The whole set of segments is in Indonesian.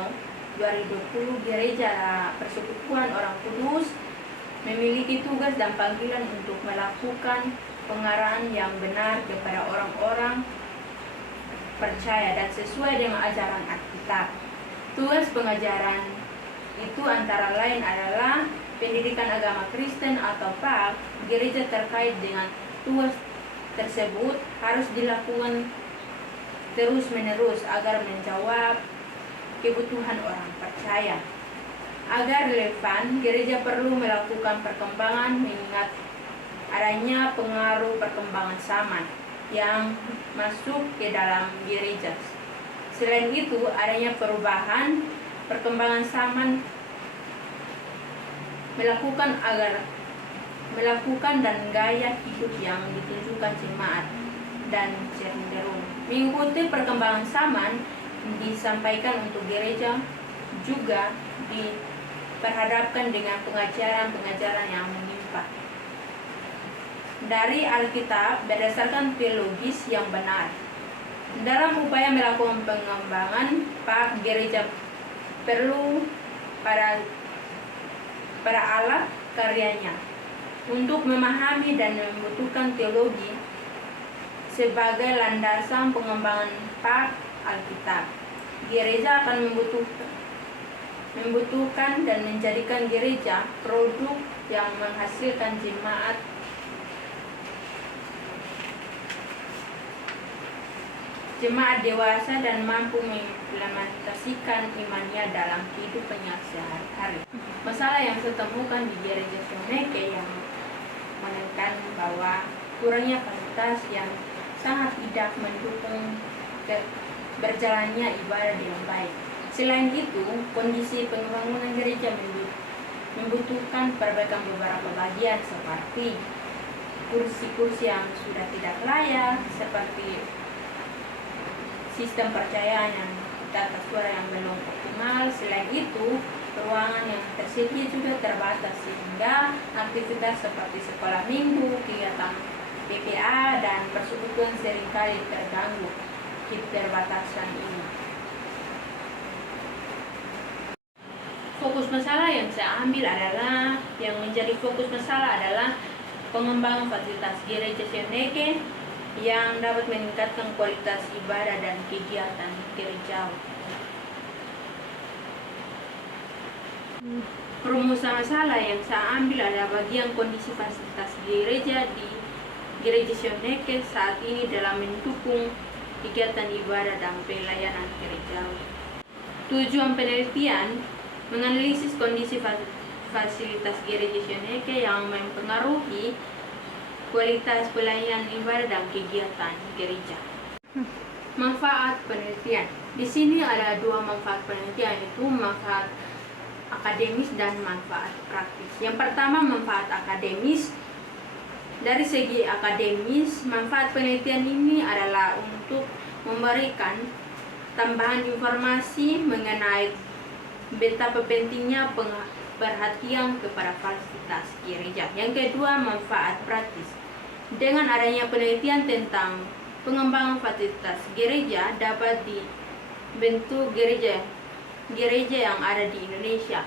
Tahun 2020, Gereja Persekutuan Orang Kudus memiliki tugas dan panggilan untuk melakukan pengarahan yang benar kepada orang-orang percaya dan sesuai dengan ajaran Alkitab. Tugas pengajaran itu antara lain adalah pendidikan agama Kristen atau PAK. Gereja terkait dengan tugas tersebut harus dilakukan terus-menerus agar menjawab kebutuhan orang percaya. Agar relevan, gereja perlu melakukan perkembangan mengingat adanya pengaruh perkembangan zaman yang masuk ke dalam gereja. Selain itu, adanya perubahan perkembangan zaman melakukan dan gaya hidup yang ditunjukkan jemaat dan cenderung mengikuti perkembangan zaman disampaikan untuk gereja juga diperhadapkan dengan pengajaran-pengajaran yang menyimpang dari Alkitab berdasarkan teologis yang benar. Dalam upaya melakukan pengembangan PAK, gereja perlu para alat karyanya untuk memahami dan membutuhkan teologi sebagai landasan pengembangan PAK Alkitab. Gereja akan membutuhkan dan menjadikan gereja produk yang menghasilkan jemaat dewasa dan mampu mengimplementasikan imannya dalam kehidupannya sehari-hari. Masalah yang saya temukan di gereja Soneke yang menekan bahwa kurangnya fasilitas yang sangat tidak mendukung berjalannya ibadah dengan baik. Selain itu, kondisi pembangunan gereja membutuhkan perbaikan beberapa bagian seperti kursi-kursi yang sudah tidak layak, seperti sistem percayaan yang tata suara yang belum optimal. Selain itu, ruangan yang tersedia juga terbatas sehingga aktivitas seperti sekolah minggu, kegiatan PPA, dan persekutuan seringkali terganggu keterbatasan ini. Fokus masalah yang saya ambil adalah, yang menjadi fokus masalah adalah pengembangan fasilitas gereja Soneke yang dapat meningkatkan kualitas ibadah dan kegiatan gerejawi. Rumusan masalah yang saya ambil adalah bagian kondisi fasilitas gereja di gereja Soneke saat ini dalam mendukung kegiatan ibadah dan pelayanan gerejawi. Tujuan penelitian menganalisis kondisi fasilitas gereja Soneke yang mempengaruhi kualitas pelayanan ibadah dan kegiatan gereja. Manfaat penelitian. Di sini ada dua manfaat penelitian, yaitu manfaat akademis dan manfaat praktis. Yang pertama, manfaat akademis. Dari segi akademis, manfaat penelitian ini adalah untuk memberikan tambahan informasi mengenai betapa pentingnya perhatian kepada fasilitas gereja. Yang kedua, manfaat praktis. Dengan adanya penelitian tentang pengembangan fasilitas gereja, dapat dibentuk gereja yang ada di Indonesia,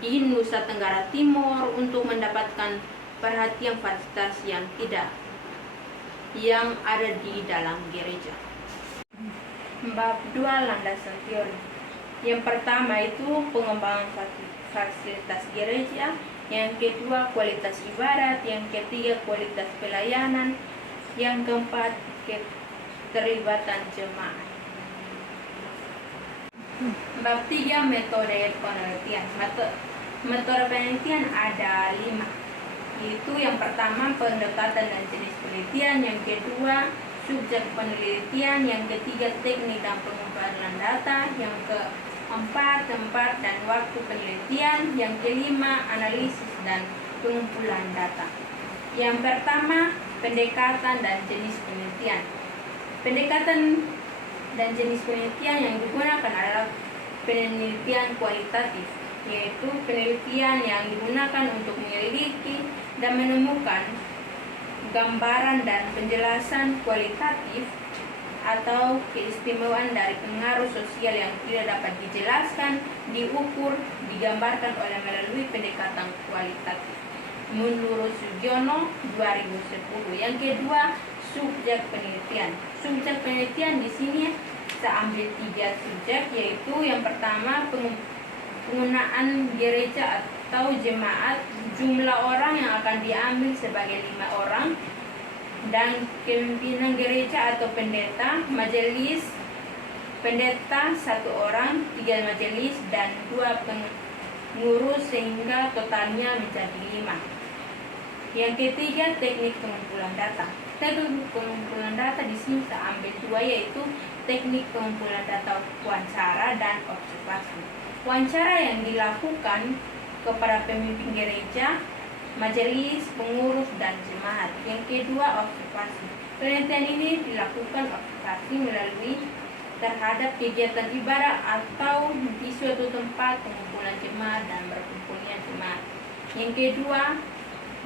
di Nusa Tenggara Timur untuk mendapatkan perhatian fasilitas yang ada di dalam gereja. Bab 2, landasan teori. Yang pertama itu pengembangan fasilitas gereja, yang kedua kualitas ibadat, yang ketiga kualitas pelayanan, yang keempat keterlibatan jemaat. Bab 3, metode penelitian. Metode penelitian ada 5, yaitu yang pertama pendekatan dan jenis penelitian, yang kedua subjek penelitian, yang ketiga teknik dan pengumpulan data, yang keempat tempat dan waktu penelitian, yang kelima analisis dan pengumpulan data. Yang pertama, pendekatan dan jenis penelitian. Pendekatan dan jenis penelitian yang digunakan adalah penelitian kualitatif, yaitu penelitian yang digunakan untuk menyelidiki dan menemukan gambaran dan penjelasan kualitatif atau keistimewaan dari pengaruh sosial yang tidak dapat dijelaskan, diukur, digambarkan oleh melalui pendekatan kualitatif. Menurut Sugiono 2010. Yang kedua, subjek penelitian. Subjek penelitian di sini saya ambil 3 subjek, yaitu yang pertama penggunaan gereja atau jemaat, jumlah orang yang akan diambil sebagai 5 orang, dan pimpinan gereja atau pendeta, majelis pendeta 1 orang, 3 majelis, dan 2 pengurus sehingga totalnya menjadi 5. Yang ketiga, teknik pengumpulan data. Teknik pengumpulan data di sini saya ambil 2, yaitu teknik pengumpulan data wawancara dan observasi. Wawancara yang dilakukan kepada pemimpin gereja, majelis, pengurus, dan jemaat. Yang kedua, observasi. Penelitian ini dilakukan observasi melalui terhadap kegiatan ibadah atau di suatu tempat pengumpulan jemaat dan berkumpulnya jemaat.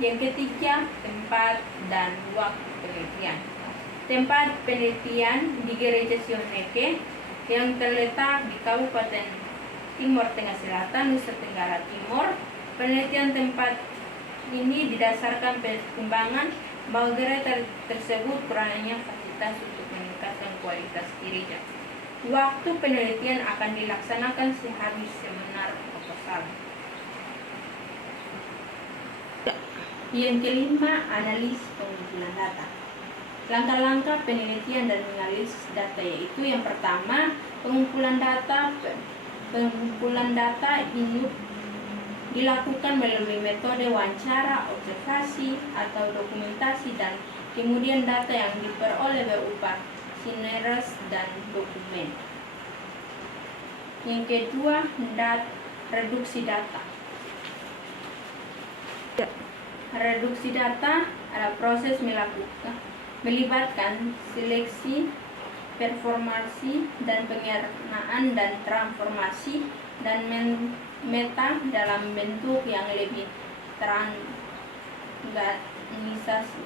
Yang ketiga, tempat dan waktu penelitian. Tempat penelitian di Gereja Sion Neke yang terletak di Kabupaten Timur Tengah Selatan, Nusa Tenggara Timur. Penelitian tempat ini didasarkan pertimbangan bahwa gereja tersebut kurangnya fasilitas untuk meningkatkan kualitas gereja. Waktu penelitian akan dilaksanakan sehabis seminar proposal. Yang kelima, analisis pengumpulan data. Langkah-langkah penelitian dan menganalisis data, yaitu yang pertama, pengumpulan data. Pengumpulan data ini dilakukan melalui metode wawancara, observasi, atau dokumentasi, dan kemudian data yang diperoleh berupa sineres dan dokumen. Yang kedua, reduksi data. Reduksi data adalah proses melibatkan seleksi, performasi, dan penyernaan dan transformasi dan meta dalam bentuk yang lebih terorganisasi.